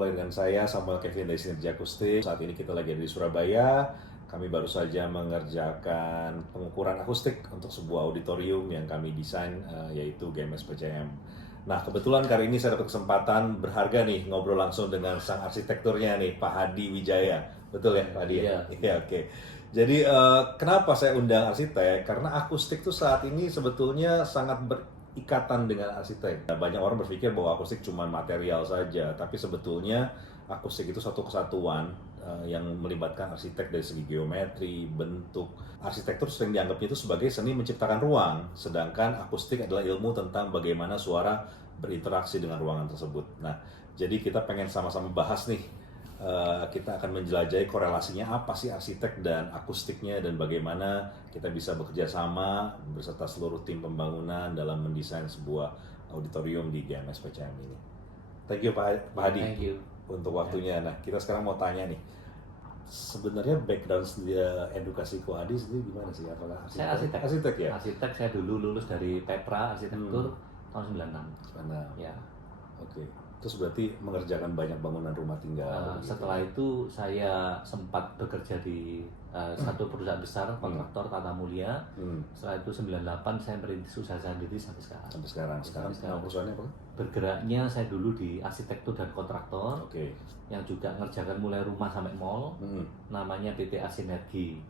Jumpa lagi dengan saya Samuel Kevin dari Sinergi Akustik. Saat ini kita lagi ada di Surabaya. Kami baru saja mengerjakan pengukuran akustik untuk sebuah auditorium yang kami desain, yaitu GMS PCM. Nah, kebetulan kali ini saya dapat kesempatan berharga nih ngobrol langsung dengan sang arsitekturnya nih, Pak Hadi Wijaya. Betul ya, Pak Hadi? Iya. Iya, oke. Jadi kenapa saya undang arsitek? Karena akustik tuh saat ini sebetulnya sangat berikatan dengan arsitek. Banyak orang berpikir bahwa akustik cuma material saja, tapi sebetulnya akustik itu satu kesatuan yang melibatkan arsitek dari segi geometri, bentuk. Arsitektur sering dianggapnya itu sebagai seni menciptakan ruang, sedangkan akustik adalah ilmu tentang bagaimana suara berinteraksi dengan ruangan tersebut. Nah, jadi kita pengen sama-sama bahas nih. Kita akan menjelajahi korelasinya apa sih arsitek dan akustiknya, dan bagaimana kita bisa bekerja sama beserta seluruh tim pembangunan dalam mendesain sebuah auditorium di GMS PCM ini. Thank you Pak Hadi. Thank you untuk waktunya. Nah, kita sekarang mau tanya nih, sebenarnya background edukasi Ko Hadi sendiri gimana sih? Apakah arsitek? Saya arsitek. Arsitek ya? Arsitek, saya dulu lulus dari Pepra Arsitektur tahun 96. Karena Ya. Oke. Terus berarti mengerjakan banyak bangunan rumah tinggal. Setelah itu saya sempat bekerja di satu perusahaan besar kontraktor Tata Mulia. Setelah itu 98 saya merintis usaha sendiri sampai sekarang. Sekarang perusahaannya apa? Bergeraknya saya dulu di arsitektur dan kontraktor. Oke. Yang juga ngerjakan mulai rumah sampai mall. Namanya PT Asinergi.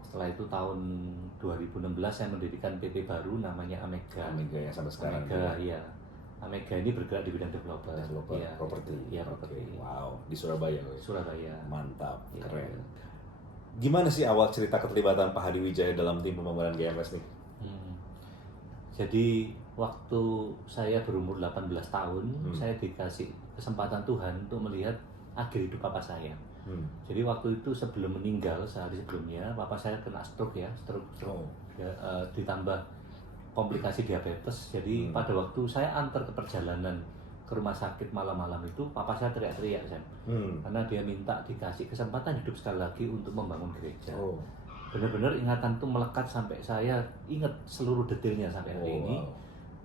Setelah itu tahun 2016 saya mendirikan PT baru namanya Amega. Amega yang sampai sekarang. Amega, iya. Amega ini bergerak di bidang developer, ya, properti. Iya, properti. Wow, di Surabaya. Surabaya. Mantap, ya, keren. Ya. Gimana sih awal cerita keterlibatan Pak Hadi Wijaya dalam tim pembangunan GMS nih? Jadi waktu saya berumur 18 tahun, saya dikasih kesempatan Tuhan untuk melihat akhir hidup papa saya. Jadi waktu itu sebelum meninggal, sehari sebelumnya, papa saya kena stroke. Ditambah komplikasi diabetes. Jadi pada waktu saya antar ke perjalanan ke rumah sakit malam-malam itu, papa saya teriak-teriak, karena dia minta dikasih kesempatan hidup sekali lagi untuk membangun gereja. Benar-benar ingatan itu melekat sampai saya ingat seluruh detailnya sampai hari ini.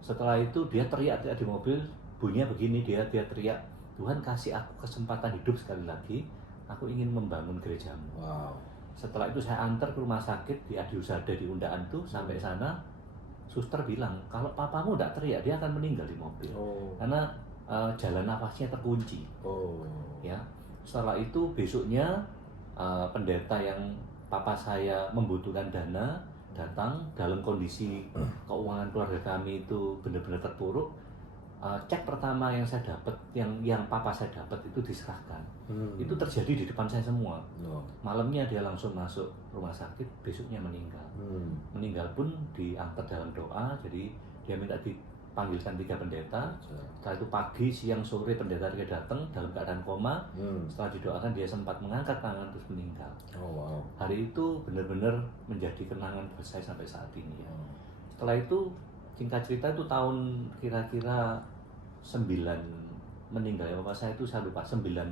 Setelah itu dia teriak-teriak di mobil, bunyinya begini, dia teriak, Tuhan kasih aku kesempatan hidup sekali lagi, aku ingin membangun gerejamu. Setelah itu saya antar ke rumah sakit di Adi Husada di Undaan tuh. Sampai sana suster bilang, kalau papamu tidak teriak, dia akan meninggal di mobil. Karena jalan nafasnya terkunci. Ya. Setelah itu besoknya pendeta yang papa saya membutuhkan dana datang dalam kondisi keuangan keluarga kami itu benar-benar terpuruk. Cek pertama yang saya dapat, yang papa saya dapat itu diserahkan. Itu terjadi di depan saya semua. Malamnya dia langsung masuk rumah sakit, besoknya meninggal. Meninggal pun diangkat dalam doa. Jadi dia minta dipanggilkan 3 pendeta. Setelah itu pagi, siang, sore pendeta 3 datang dalam keadaan koma. Setelah didoakan dia sempat mengangkat tangan terus meninggal. Hari itu benar-benar menjadi kenangan buat saya sampai saat ini. Setelah itu singkat cerita itu tahun kira-kira 9 meninggal ya bapak saya itu, saya lupa, 91.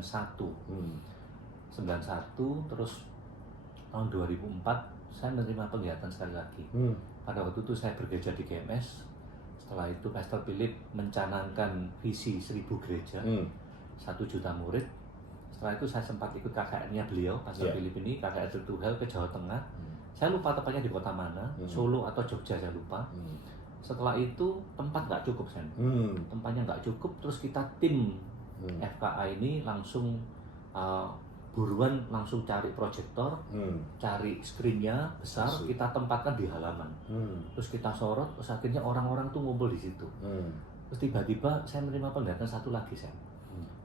91 terus tahun 2004 saya menerima penglihatan sekali lagi. Pada waktu itu saya bekerja di GMS. Setelah itu Pastor Philip mencanangkan visi 1000 gereja, 1 juta murid. Setelah itu saya sempat ikut KKR-nya beliau, Pastor Philip ini, KKR Tutuhel ke Jawa Tengah. Saya lupa tepatnya di kota mana, Solo atau Jogja saya lupa. Setelah itu tempat nggak cukup, tempatnya nggak cukup, terus kita tim FKA ini langsung buruan langsung cari proyektor, cari screennya besar, kita tempatkan di halaman, terus kita sorot, terus akhirnya orang-orang tuh ngumpul di situ. Terus tiba-tiba saya menerima penglihatan satu lagi,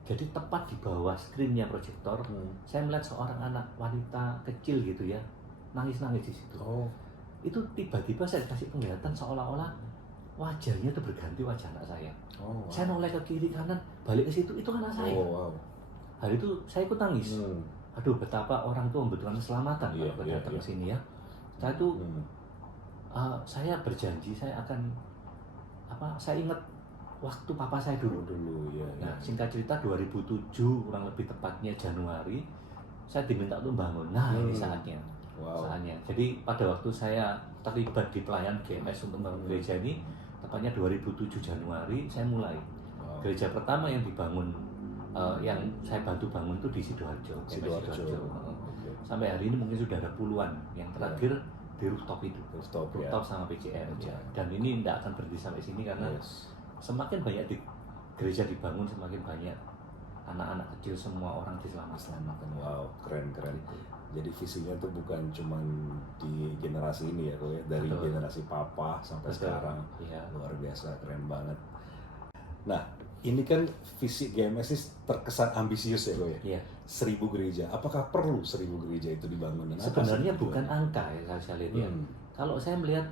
jadi tepat di bawah screennya proyektor, saya melihat seorang anak wanita kecil gitu ya, nangis-nangis di situ. Itu tiba-tiba saya kasih penglihatan seolah-olah wajahnya itu berganti wajah anak saya. Saya noleh ke kiri kanan, balik ke situ, itu anak saya. Hari itu saya ikut nangis. Aduh, betapa orang itu membutuhkan keselamatan kalau datang ke sini ya. Setelah itu saya berjanji saya akan saya ingat waktu papa saya dulu. Nah, singkat cerita 2007 kurang lebih tepatnya Januari, saya diminta untuk bangun. Nah, ini saatnya. Saatnya. Jadi pada waktu saya terlibat di pelayan GMS untuk membangun gereja ini, tepatnya 2007 Januari saya mulai. Gereja pertama yang dibangun Yang saya bantu bangun itu di Sidoarjo. Sidoarjo. Okay. Sampai hari ini mungkin sudah ada puluhan. Yang terakhir di rooftop itu. Rooftop sama PCM. Ya. Dan ini tidak akan berhenti sampai sini karena semakin banyak di gereja dibangun, semakin banyak anak-anak kecil, semua orang diselamatkan. Wow, keren. Jadi visinya tuh bukan cuma di generasi ini ya, dari generasi papa sampai sekarang. Luar biasa, keren banget. Nah, ini kan visi GMS ini terkesan ambisius ya, ya. 1000 gereja. Apakah perlu 1000 gereja itu dibangun? Sebenarnya bukan angka ya, saya lihat ya. Kalau saya melihat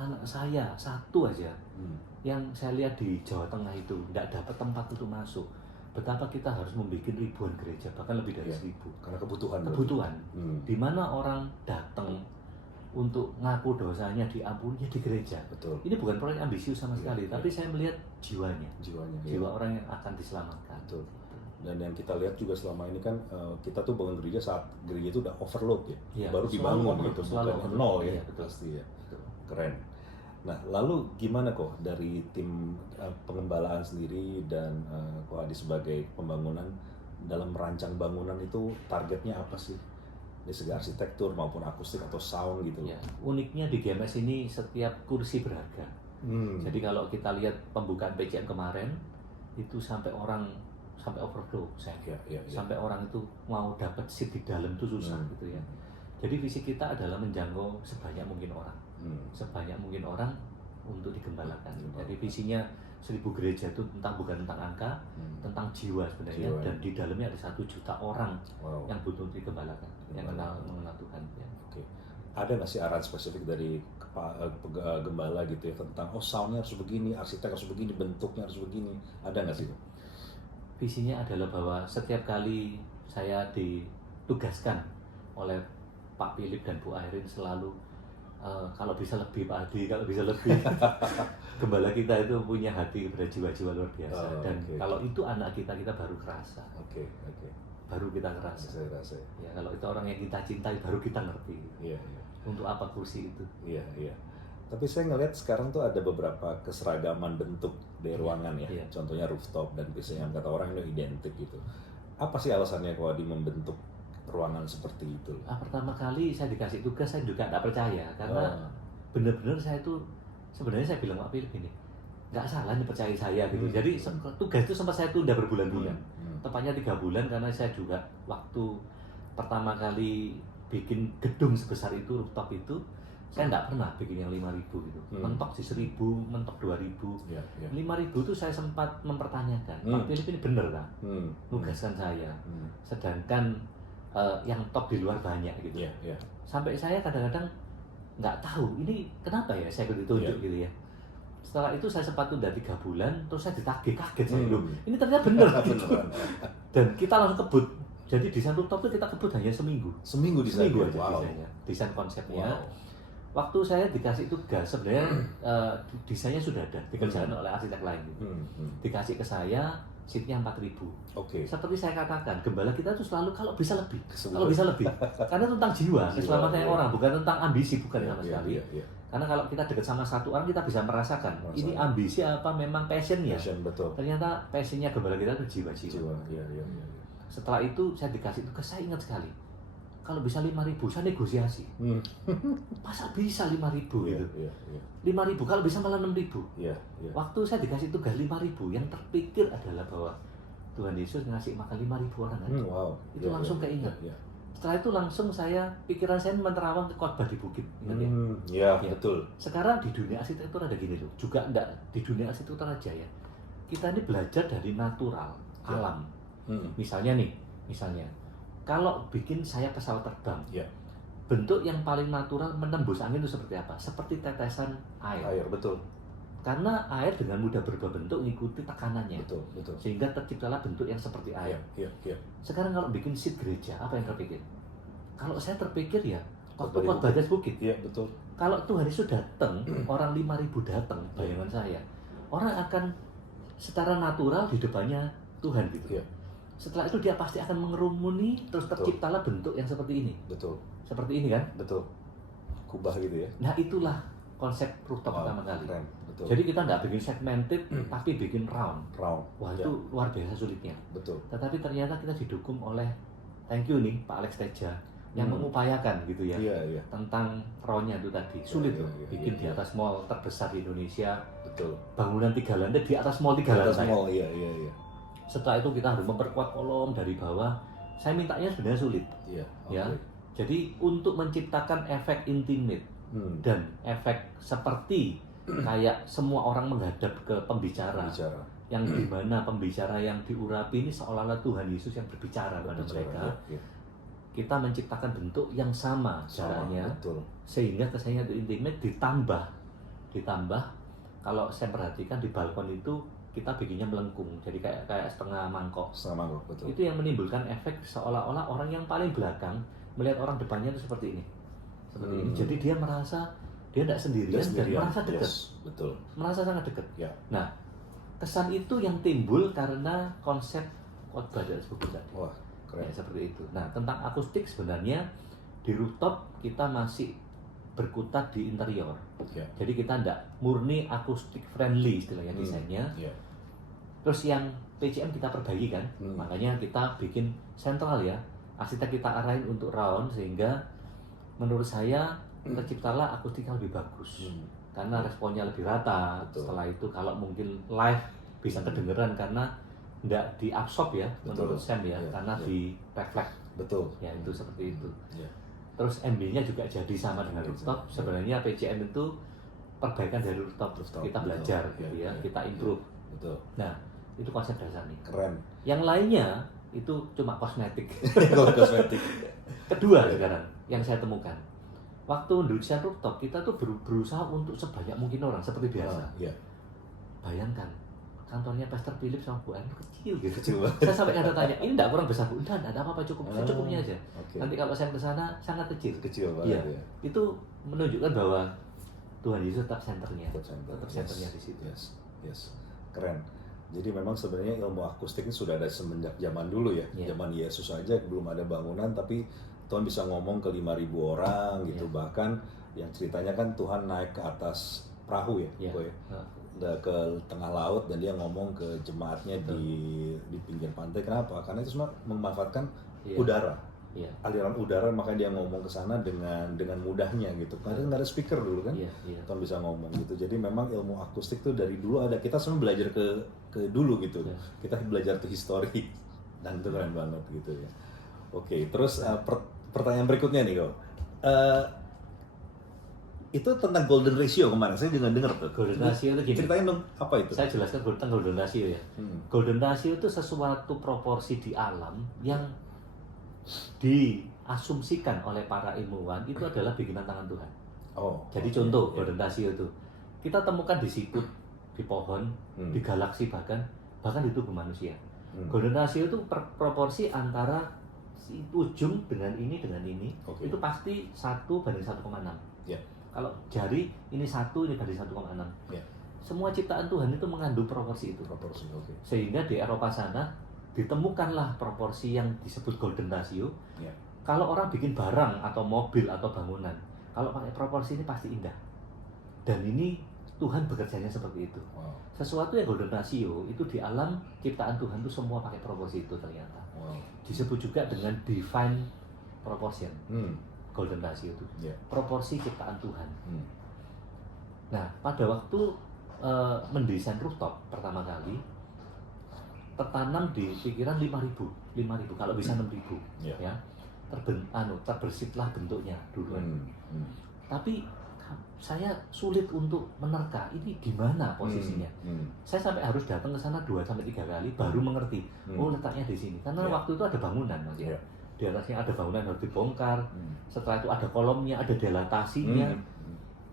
anak saya satu aja, yang saya lihat di Jawa Tengah itu tidak dapat tempat untuk masuk. Betapa kita harus membuat ribuan gereja, bahkan lebih dari 1000. Karena kebutuhan. Di mana orang datang untuk ngaku dosanya diampuni di gereja. Betul. Ini bukan proyek ambisius sama sekali, tapi saya melihat jiwanya. Jiwa orang yang akan diselamatkan. Betul. Dan yang kita lihat juga selama ini kan kita tuh bangun gereja saat gereja itu udah overload ya, baru dibangun gitu, bukan nol ya, pasti ya. Betul. Keren. Nah, lalu gimana kok dari tim pengembalaan sendiri dan Ko Hadi sebagai pembangunan dalam merancang bangunan itu targetnya apa sih? Dari segi arsitektur maupun akustik atau sound gitu. Ya, uniknya di GMS ini setiap kursi berharga. Jadi kalau kita lihat pembukaan PCM kemarin itu sampai overflow, sampai orang itu mau dapat seat di dalam itu susah gitu ya. Jadi visi kita adalah menjangkau sebanyak mungkin orang untuk digembalakan. Jadi visinya 1000 gereja itu bukan tentang angka, tentang jiwa sebenarnya. Dan di dalamnya ada 1 juta orang yang butuh digembalakan, yang mengenal Tuhan. Ya. Oke. Ada nggak sih arahan spesifik dari gembala gitu ya tentang soundnya harus begini, arsitek harus begini, bentuknya harus begini? Ada nggak sih? Visinya adalah bahwa setiap kali saya ditugaskan oleh Pak Philip dan Bu Airin selalu kalau bisa lebih Pak Adi, kalau bisa lebih. Gembala kita itu punya hati kepada jiwa-jiwa luar biasa. Dan kalau itu anak kita baru kerasa. Baru kita kerasa. Ya, kalau itu orang yang kita cintai baru kita ngerti. Untuk apa kursi itu? Iya. Tapi saya ngelihat sekarang tuh ada beberapa keseragaman bentuk di ruangan ya. Contohnya rooftop dan biasanya kata orang itu identik gitu. Apa sih alasannya kalau di membentuk ruangan seperti itu? Pertama kali saya dikasih tugas saya juga tidak percaya karena benar-benar saya itu sebenarnya saya bilang Pak Philip ini nggak salah nih percaya saya gitu. Jadi tugas itu sempat saya tunda berbulan-bulan, tepatnya 3 bulan karena saya juga waktu pertama kali bikin gedung sebesar itu, rooftop itu saya nggak pernah bikin yang 5.000 gitu. Mentok sih 1.000, mentok 2.000. 5.000 itu saya sempat mempertanyakan, Pak Philip ini bener kan? Nugaskan saya. Sedangkan yang top di luar banyak gitu. Sampai saya kadang-kadang nggak tahu ini kenapa ya saya ditunjuk gitu ya. Setelah itu saya sempat tunda 3 bulan, terus saya ditagih, kaget saya loh. Ini ternyata bener gitu. Dan kita langsung kebut. Jadi desain rooftop itu kita kebut hanya seminggu. Seminggu aja desainnya. Desain konsepnya. Waktu saya dikasih tugas sebenarnya desainnya sudah ada dikerjakan oleh arsitek lain gitu. Dikasih ke saya seatnya 4.000. Seperti saya katakan, gembala kita itu selalu kalau bisa lebih. Karena tentang jiwa, keselamatan orang, bukan tentang ambisi, bukan sama sekali. Karena kalau kita dekat sama satu orang, kita bisa merasakan ini ambisi apa memang passionnya. Betul. Ternyata passionnya gembala kita itu jiwa-jiwa. Setelah itu saya dikasih tugas, saya ingat sekali. Kalau bisa 5.000, saya negosiasi. Masa bisa 5.000 gitu? 5.000, kalau bisa malah 6.000. Waktu saya dikasih tugas 5.000, yang terpikir adalah bahwa Tuhan Yesus ngasih makan 5.000 orang kan? Itu langsung keinget. Setelah itu langsung pikiran saya menerawang ke khotbah di bukit. Betul. Sekarang di dunia arsitektur ada gini loh, juga enggak di dunia arsitektur aja ya. Kita ini belajar dari natural, alam. Misalnya, kalau bikin saya pesawat terbang, bentuk yang paling natural menembus angin itu seperti apa? Seperti tetesan air. Betul. Karena air dengan mudah berubah bentuk mengikuti tekanannya. Betul. Sehingga terciptalah bentuk yang seperti air. Sekarang kalau bikin seat gereja, apa yang terpikir? Kalau saya terpikir ya, waktu khotbah di bukit. Betul. Kalau Tuhan Yesus datang, orang 5.000 datang, bayangan saya, orang akan secara natural di depannya Tuhan gitu. Setelah itu dia pasti akan mengerumuni, terus terciptalah bentuk yang seperti ini. Betul. Seperti ini kan? Betul. Kubah gitu ya. Nah itulah konsep rooftop pertama kali. Keren. Betul. Jadi kita nggak bikin segmented, tapi bikin round. Wah Ya. itu luar biasa sulitnya. Betul. Tetapi ternyata kita didukung oleh, thank you nih Pak Alex Teja, yang mengupayakan gitu ya. Iya. Tentang roundnya itu tadi. Sulit loh, bikin di atas mall terbesar di Indonesia. Betul. Bangunan 3 lantai di atas mall 3 Di atas lantai. mall, iya. Setelah itu kita harus memperkuat kolom dari bawah. Saya mintanya sebenarnya sulit. Iya. Ya. Jadi untuk menciptakan efek intimate dan efek seperti kayak semua orang menghadap ke pembicara. Yang dimana pembicara yang diurapi ini seolah-olah Tuhan Yesus yang berbicara pada mereka. Ya. Kita menciptakan bentuk yang sama caranya, sehingga kesannya itu intimate ditambah kalau saya perhatikan di balkon itu kita bikinnya melengkung, jadi kayak setengah mangkok, betul. Itu yang menimbulkan efek seolah-olah orang yang paling belakang melihat orang depannya itu seperti ini. Jadi dia merasa dia tidak sendirian dan merasa dekat. Betul. Merasa sangat dekat. Ya. Nah, kesan itu yang timbul karena konsep khotbah dari sebuah tadi. Wah, keren. Ya, seperti itu. Nah, tentang akustik sebenarnya di rooftop kita masih berkutat di interior. Ya. Jadi kita tidak murni akustik friendly istilahnya desainnya. Ya. Terus yang PCM kita perbaiki kan, makanya kita bikin sentral ya. Arsitek kita arahin untuk round sehingga menurut saya terciptalah akustik yang lebih bagus. Karena responnya lebih rata. Betul. Setelah itu kalau mungkin live bisa kedengeran karena tidak diabsorb ya. Betul. Menurut Sam ya, karena di reflect. Betul. Ya itu seperti itu. Ya. Terus MB-nya juga jadi sama dengan rooftop. Sebenarnya PCM itu perbaikan dari rooftop. Kita belajar gitu ya, kita improve. Betul. Nah, itu konsep dasarnya. Keren. Yang lainnya itu cuma kosmetik. Kosmetik. Kedua sekarang yang saya temukan. Waktu desain rooftop kita tuh berusaha untuk sebanyak mungkin orang seperti biasa. Iya. Bayangkan kantornya Pastor Philip sama Bu Anu kecil gitu. Kecil banget. Saya sampai kata tanya, ini enggak kurang besar Bu? Enggak ada apa-apa, secukupnya aja. Okay. Nanti kalau saya ke sana sangat kecil. Kecil banget ya. Itu menunjukkan bahwa Tuhan Yesus tetap senternya. Tetap senternya di situ. Yes. Keren. Jadi memang sebenarnya ilmu akustik ini sudah ada semenjak zaman dulu ya. Zaman Yesus aja belum ada bangunan tapi Tuhan bisa ngomong ke 5.000 orang gitu. Bahkan yang ceritanya kan Tuhan naik ke atas perahu ya. Udah ke tengah laut dan dia ngomong ke jemaatnya di pinggir pantai. Kenapa? Karena itu semua memanfaatkan udara. Aliran udara, makanya dia ngomong ke sana dengan mudahnya gitu. Karena nggak ada speaker dulu kan. Tuhan bisa ngomong gitu. Jadi memang ilmu akustik tuh dari dulu ada. Kita semua belajar ke dulu gitu. Kita belajar tuh history dan itu keren banget gitu ya. Oke, terus pertanyaan berikutnya nih kok. Itu tentang golden ratio kemarin, saya juga dengar tuh. Golden ratio itu gini. Ceritain dong, apa itu? Saya jelaskan tentang golden ratio ya. Golden ratio itu sesuatu proporsi di alam yang diasumsikan oleh para ilmuwan itu adalah bikinan tangan Tuhan. Jadi contoh golden ratio itu kita temukan di siput, di pohon, di galaksi bahkan di tubuh manusia. Golden ratio itu proporsi antara si ujung dengan ini itu pasti 1:1,6. Kalau jari ini 1, ini banding 1,6. Semua ciptaan Tuhan itu mengandung proporsi itu. Sehingga di Eropa sana ditemukanlah proporsi yang disebut golden ratio. Kalau orang bikin barang atau mobil atau bangunan, kalau pakai proporsi ini pasti indah. Dan ini Tuhan bekerjanya seperti itu. Sesuatu yang golden ratio itu di alam ciptaan Tuhan itu semua pakai proporsi itu ternyata. Disebut juga dengan divine proportion. Golden ratio itu proporsi ciptaan Tuhan. Nah, pada waktu mendesain rooftop pertama kali tertanam di pikiran 5.000 kalau bisa 6.000 ya. Terbersihlah bentuknya duluan. Tapi saya sulit untuk menerka ini di mana posisinya. Saya sampai harus datang ke sana 2-3 kali baru mengerti. Letaknya di sini. Karena waktu itu ada bangunan Mas ya. Di atasnya ada bangunan harus dibongkar. Setelah itu ada kolomnya, ada dilatasinya.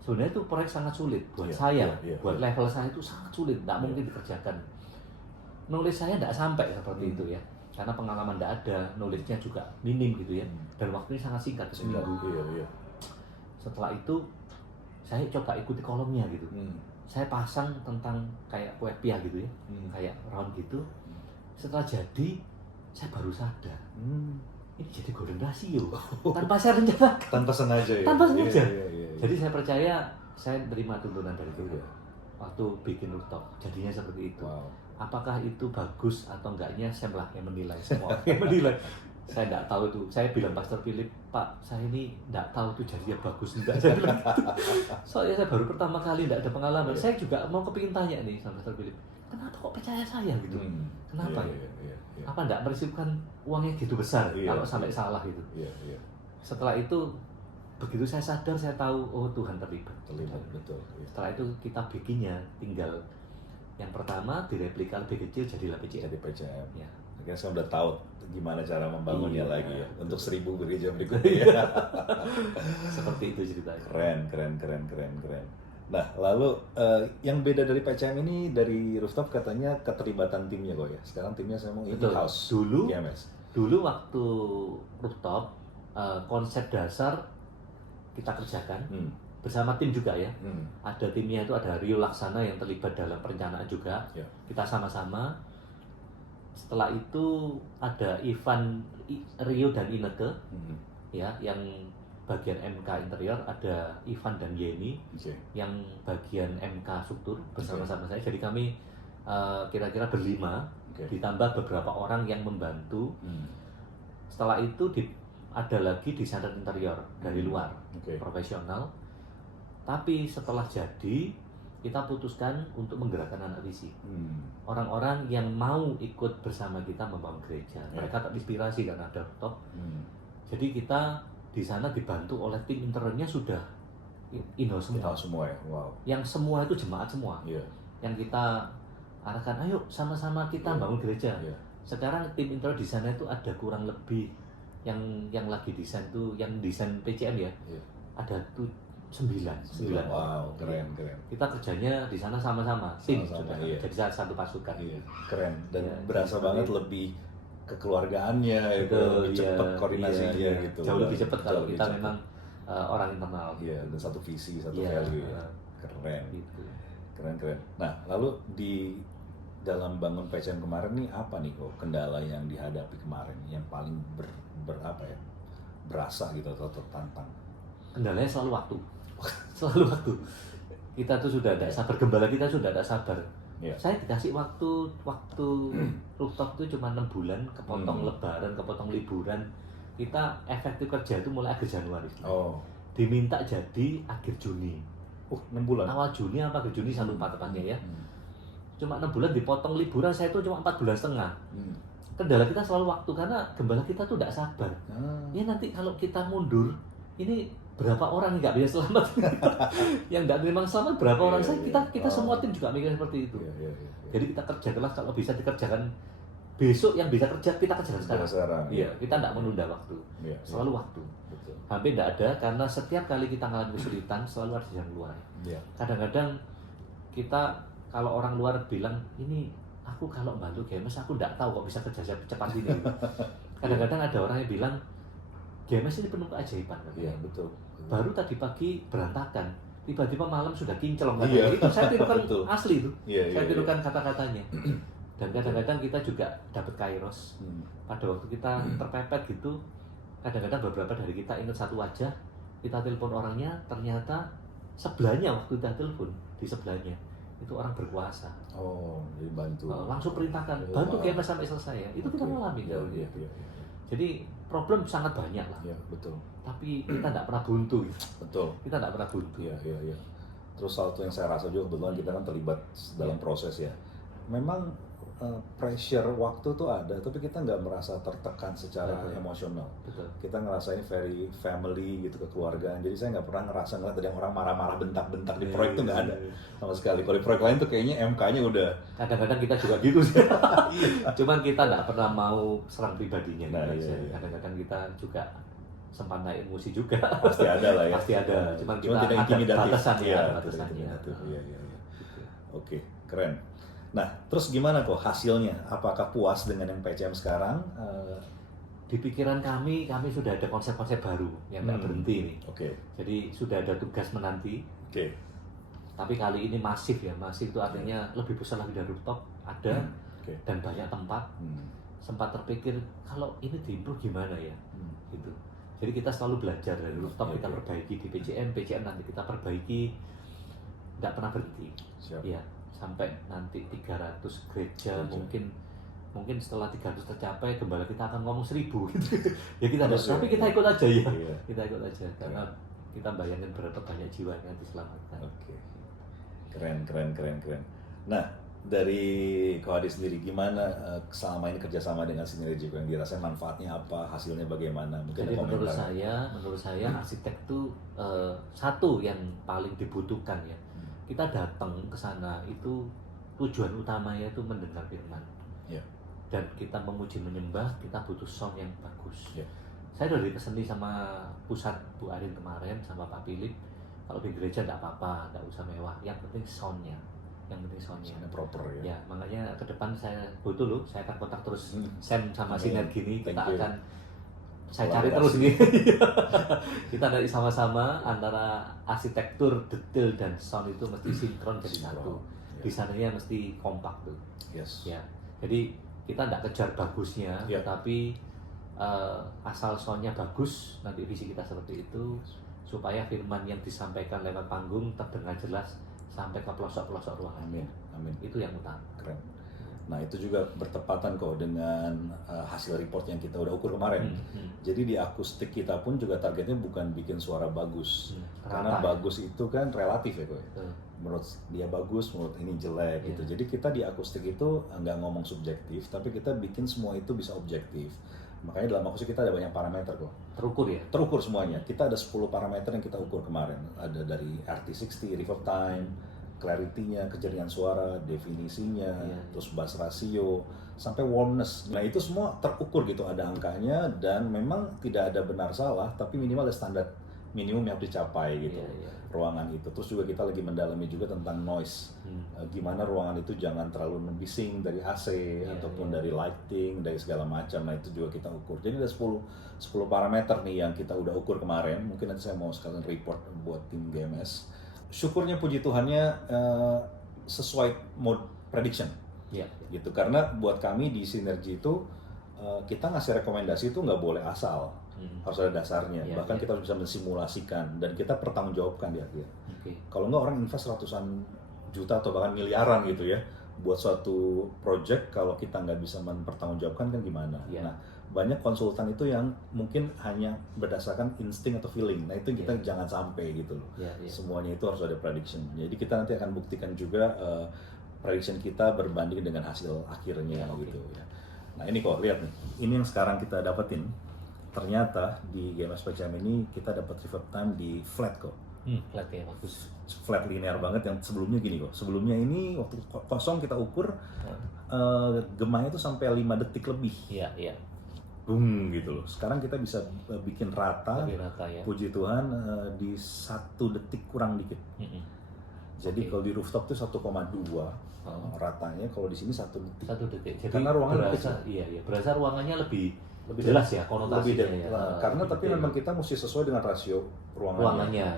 Sebenarnya itu proyek sangat sulit buat saya, buat level saya itu sangat sulit, tidak mungkin dikerjakan. Nulis saya tidak sampai seperti itu ya, karena pengalaman tidak ada, nulisnya juga minim gitu ya, dan waktunya sangat singkat, seminggu. Setelah itu saya coba ikuti kolomnya gitu. Saya pasang tentang kayak puepia gitu ya, kayak round gitu. Setelah jadi, saya baru sadar. Ini jadi golden ratio tanpa saya rencanakan, tanpa sengaja ya. Tanpa sengaja. Jadi saya percaya saya terima tuntunan dari Tuhan. waktu bikin rooftop. Jadinya seperti itu. Wow. Apakah itu bagus atau enggaknya Sam lah yang menilai, semua yang menilai. Saya enggak tahu itu. Saya bilang Pastor Philip, Pak, saya ini enggak tahu itu jadinya bagus enggak. Saya bilang gitu. Soalnya saya baru pertama kali enggak ada pengalaman. Saya juga mau kepingin tanya nih sama Pastor Philip, kenapa kok percaya saya gitu? Kenapa? Apa enggak merisipkan uangnya gitu besar kalau sampai salah gitu? Setelah itu, begitu saya sadar, saya tahu, oh Tuhan terlibat. Betul. Setelah itu kita bikinnya tinggal yang pertama direplika lebih kecil, jadilah PCM. Jadi PCM. Ya. Akhirnya saya udah tahu gimana cara membangunnya lagi ya. Untuk 1000 gereja berikutnya. Iya. Seperti itu ceritanya. Keren. Nah, lalu yang beda dari PCM ini, dari rooftop katanya keterlibatan timnya kok ya. Sekarang timnya saya mau in-house. Dulu waktu rooftop, konsep dasar kita kerjakan bersama tim juga ya. Ada timnya itu, ada Rio Laksana yang terlibat dalam perencanaan juga. Kita sama-sama. Setelah itu ada Ivan, Rio dan Ineke, ya, yang bagian MK interior. Ada Ivan dan Yeni yang bagian MK struktur bersama-sama saya. Jadi kami kira-kira berlima, ditambah beberapa orang yang membantu. Setelah itu ada lagi desainer interior dari luar, profesional. Tapi setelah jadi, kita putuskan untuk menggerakkan anak visi. Orang-orang yang mau ikut bersama kita membangun gereja. Mereka terinspirasi karena ada rooftop. Jadi kita di sana dibantu oleh tim interiornya sudah in-house semua ya. Wow. Yang semua itu jemaat semua. Yang kita arahkan, ayo sama-sama kita bangun gereja. Sekarang tim interior di sana itu ada kurang lebih yang lagi desain tuh, yang desain PCM ya. Ada tuh 9. Wow, keren. Kita kerjanya di sana sama-sama, tim sudah. Jadi satu pasukan. Keren, dan berasa banget lebih kekeluargaannya itu, lebih cepat koordinasinya gitu. Jauh lebih cepat kalau kita memang orang internal. Dan satu visi, satu value ya. Keren. Gitu. Keren. Nah, lalu di dalam bangun PCM kemarin nih, apa nih kok kendala yang dihadapi kemarin yang paling berasa gitu atau tertantang? Kendalanya selalu waktu. Selalu waktu. Kita tuh sudah tidak sabar, gembala kita sudah tidak sabar. Saya dikasih waktu rooftop itu cuma 6 bulan, kepotong lebaran, kepotong liburan. Kita efektif kerja itu mulai akhir Januari. Diminta jadi akhir Juni. 6 bulan? Awal Juni apa akhir Juni, saya lupa tepatnya ya. Cuma 6 bulan dipotong liburan, saya itu cuma 4 bulan setengah. Kendala kita selalu waktu, karena gembala kita tuh tidak sabar. Ya nanti kalau kita mundur, ini berapa orang yang nggak bisa selamat? Yang nggak terima selamat berapa orang? Kita semua tim juga mikir seperti itu. Jadi kita kerja keras, kalau bisa dikerjakan besok, yang bisa kerja kita kerjakan sekarang. Kita tidak menunda waktu. Selalu waktu. Hampir tidak ada, karena setiap kali kita mengalami kesulitan selalu ada yang luar. Kadang-kadang kita, kalau orang luar bilang, ini aku kalau bantu GMS aku tidak tahu kok bisa kerja cepat ini. Kadang-kadang ada orang yang bilang, GMS ini penuh keajaiban. Betul. Baru tadi pagi berantakan, tiba-tiba malam sudah kinclong. Itu saya tirukan asli itu. Saya tirukan kata-katanya. Dan kadang-kadang kita juga dapat kairos. Pada waktu kita terpepet gitu, kadang-kadang beberapa dari kita ingat satu wajah, kita telepon orangnya, ternyata sebelahnya waktu kita telepon, di sebelahnya itu orang berkuasa. Jadi bantu. Langsung perintahkan, bantu GMS sampai selesai ya. Itu kita alami. Jadi problem sangat banyak lah. Betul. Tapi kita tidak pernah buntu. Betul. Kita tidak pernah buntu. Terus satu yang saya rasa juga, kebetulan kita kan terlibat dalam proses ya. Memang pressure waktu tuh ada, tapi kita nggak merasa tertekan secara emosional. Betul. Kita ngerasain very family gitu, kekeluargaan. Jadi saya nggak pernah ngerasa ngeliat ada yang orang marah-marah, bentak-bentak di proyek tuh nggak ada sama sekali. Kalau di proyek lain tuh kayaknya MK-nya udah. Kadang-kadang kita juga gitu sih. Cuman kita nggak pernah mau serang pribadinya. Kadang-kadang kita juga sempat naik emosi juga. Pasti ada lah ya. Pasti ada. Cuman kita tidak ada batasannya. Oke, keren. Nah, terus gimana kok hasilnya? Apakah puas dengan yang PCM sekarang? Di pikiran kami sudah ada konsep-konsep baru yang tidak berhenti nih. Jadi sudah ada tugas menanti. Tapi kali ini masif ya. Masif itu artinya lebih besar lagi dari rooftop. Ada dan banyak tempat. Sempat terpikir kalau ini diimprove gimana ya? Gitu. Jadi kita selalu belajar dari rooftop, kita perbaiki di PCM nanti kita perbaiki. nggak pernah berhenti. Siap. Ya, sampai nanti 300 gereja, mungkin setelah 300 tercapai gembala kita akan ngomong 1000 gitu. Ya kita Terus tapi ya. kita ikut aja ya. Iya. Kita ikut aja karena kita bayangin berapa banyak jiwa yang diselamatkan. Oke. Keren. Nah, dari Ko Hadi sendiri gimana selama ini kerjasama dengan Sinergi yang dirasain manfaatnya apa, hasilnya bagaimana? Mungkin Jadi ada menurut komentar. saya arsitek itu satu yang paling dibutuhkan ya. Kita datang ke sana itu tujuan utamanya itu mendengar firman. Ya. Dan kita memuji menyembah, kita butuh sound yang bagus. Ya. Saya udah dipeseni sama pusat Bu Arin kemarin sama Pak Philip, kalau di gereja enggak apa-apa, enggak usah mewah, yang penting soundnya. Soundnya proper ya. Ya, makanya ke depan saya butuh loh, saya akan kontak terus Sam sama Sinergi ini, kita Thank you. akan saya cari terus nih. Kita dari sama-sama antara arsitektur, detail dan sound itu mesti sinkron jadi satu. Desainnya mesti kompak tuh. Yes. Ya. Jadi kita tidak kejar bagusnya, Ya. tapi asal soundnya bagus, nanti visi kita seperti itu, supaya firman yang disampaikan lewat panggung terdengar jelas sampai ke pelosok-pelosok ruangan. Amin. Itu yang utama. Keren. Nah, itu juga bertepatan kok dengan hasil report yang kita udah ukur kemarin. Jadi di akustik kita pun juga targetnya bukan bikin suara bagus. Karena bagus itu kan relatif ya kok. Menurut dia bagus, menurut ini jelek gitu. Jadi kita di akustik itu nggak ngomong subjektif, tapi kita bikin semua itu bisa objektif. Makanya dalam akustik kita ada banyak parameter kok. Terukur ya? Terukur semuanya. Kita ada 10 parameter yang kita ukur kemarin. Ada dari RT60, reverb time, clarity-nya, kejernihan suara, definisinya, terus bass ratio, sampai warmness. Nah itu semua terukur gitu, ada angkanya dan memang tidak ada benar salah, tapi minimal ada standar minimum yang harus dicapai gitu. Ruangan itu. Terus juga kita lagi mendalami juga tentang noise. Gimana ruangan itu jangan terlalu bising dari AC ataupun dari lighting, dari segala macam. Nah itu juga kita ukur. Jadi ada 10 parameter nih yang kita udah ukur kemarin. Mungkin nanti saya mau sekalian report buat tim GMS. Syukurnya puji Tuhannya sesuai mode prediction. Gitu. Karena buat kami di Sinergi itu kita ngasih rekomendasi itu nggak boleh asal. Harus ada dasarnya, bahkan kita harus bisa mensimulasikan dan kita pertanggungjawabkan di akhir. Kalau nggak orang invest ratusan juta atau bahkan miliaran gitu ya buat suatu project, kalau kita nggak bisa mempertanggungjawabkan kan gimana? Nah banyak konsultan itu yang mungkin hanya berdasarkan insting atau feeling. Nah itu kita jangan sampai gitu loh. Semuanya itu harus ada prediction. Jadi kita nanti akan buktikan juga prediction kita berbanding dengan hasil akhirnya gitu ya. Nah ini kok lihat nih, ini yang sekarang kita dapetin. Ternyata di GMS PCM ini kita dapat reverb time di flat kok. Flat ya, bagus. Flat linear banget, yang sebelumnya gini kok. Sebelumnya ini waktu kosong kita ukur gemahnya itu sampai 5 detik lebih. Iya. Boom gitu loh. Sekarang kita bisa bikin rata. Lebih rata ya. Puji Tuhan di 1 detik kurang dikit. Jadi kalau di rooftop itu 1,2 ratanya, kalau di sini 1 detik. 1 detik. Jadi karena ruangan berasa, berasa ruangannya lebih jelas ya konotasinya ya. Karena tapi memang kita mesti sesuai dengan rasio ruangannya.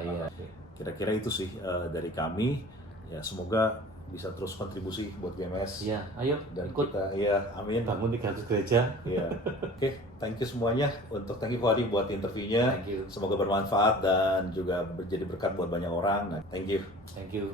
Kira-kira itu sih dari kami. Ya semoga bisa terus kontribusi buat GMS. Iya, ayo dan ikut kita amin. Bangun 300 gereja. Iya. Oke, thank you semuanya thank you Hadi buat interviewnya. Semoga bermanfaat dan juga jadi berkat buat banyak orang. Nah, thank you. Thank you.